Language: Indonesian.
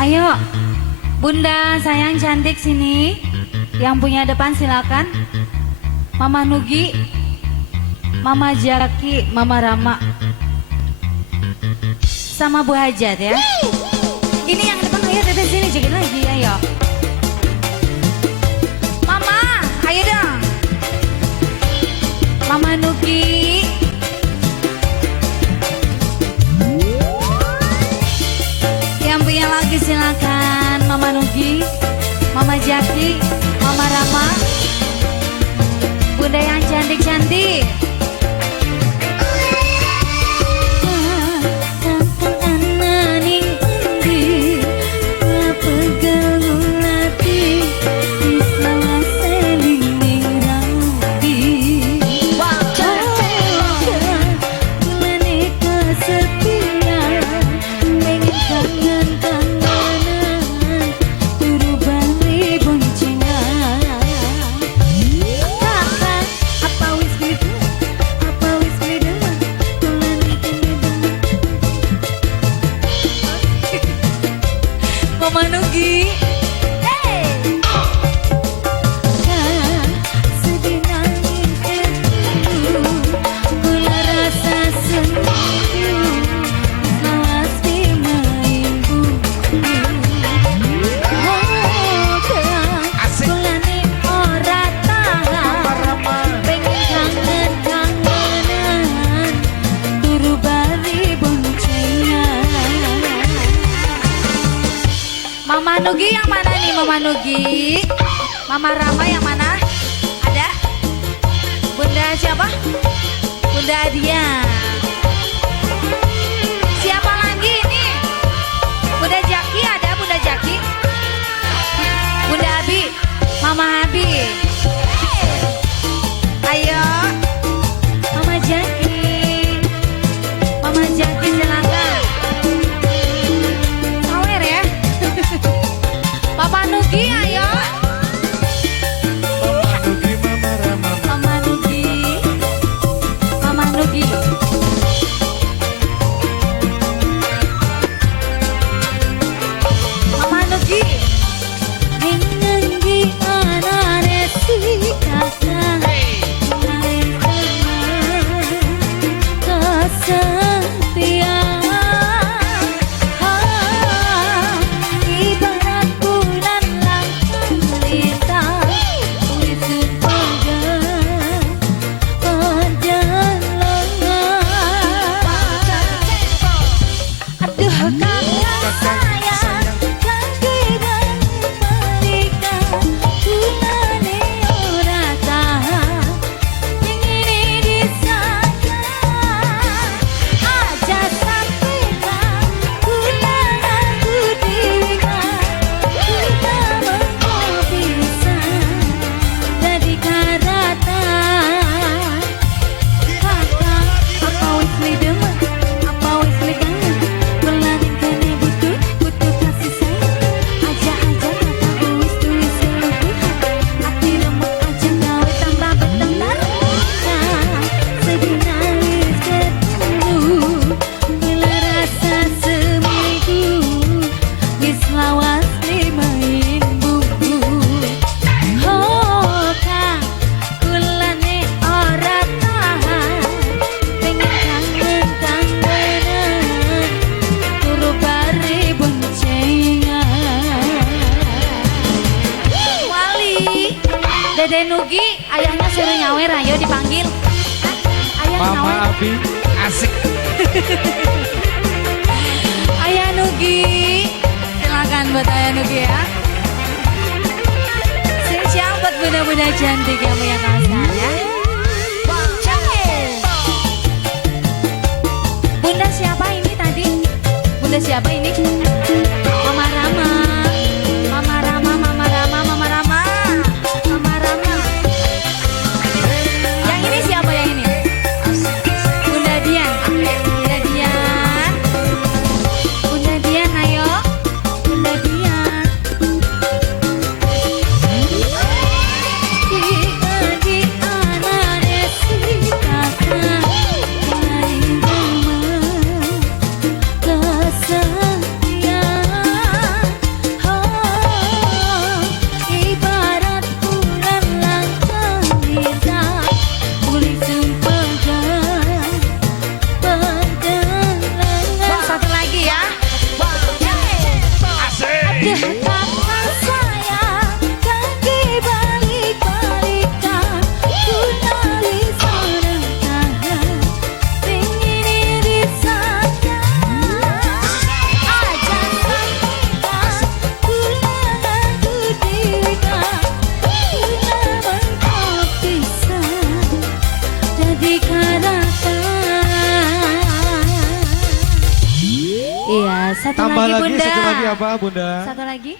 Ayo, Bunda sayang cantik sini. Yang punya depan silakan. Mama Nugi, Mama Jaki, Mama Rama, sama Bu Hajat ya. Ini yang depan, ayo dari sini joget lagi, ayo. Mama, ayo dong. Mama Nugi. Yang punya lagi silakan. Mama Nugi, Mama Jaki, Mama Rama, Bunda yang cantik-cantik. Mama Nugi, Mama Nugi yang mana nih Mama Nugi? Mama Rama yang mana? Ada? Bunda siapa? Bunda Adia. Siapa lagi ini? Bunda Jaki ada? Bunda Jaki? Bunda Abi? Mama Abi? Ayo Mama Jaki. Mama Jaki silakan. Papa Nugi ayo. Mama Nugi, Mama Nugi. Mama Nugi. Nengi anane si kakak. Dede Nugi, ayahnya suruh nyawer, ayo dipanggil. Ayah Mama nyawer. Abi, asik. Ayah Nugi, silakan buat Ayah Nugi ya. Siap buat bunda-bunda cantik yang punya kawasan ya. Bunda siapa ini tadi? Bunda siapa ini? Mama Rama. Mama Rama, Mama Rama, Mama Rama. Mama Rama. Yang ini siapa yang ini? Bunda Dian. Bunda Dian. Bunda Dian ayo. Bunda Dian. Satu Tambah lagi, Bunda. satu lagi apa Bunda? Satu lagi.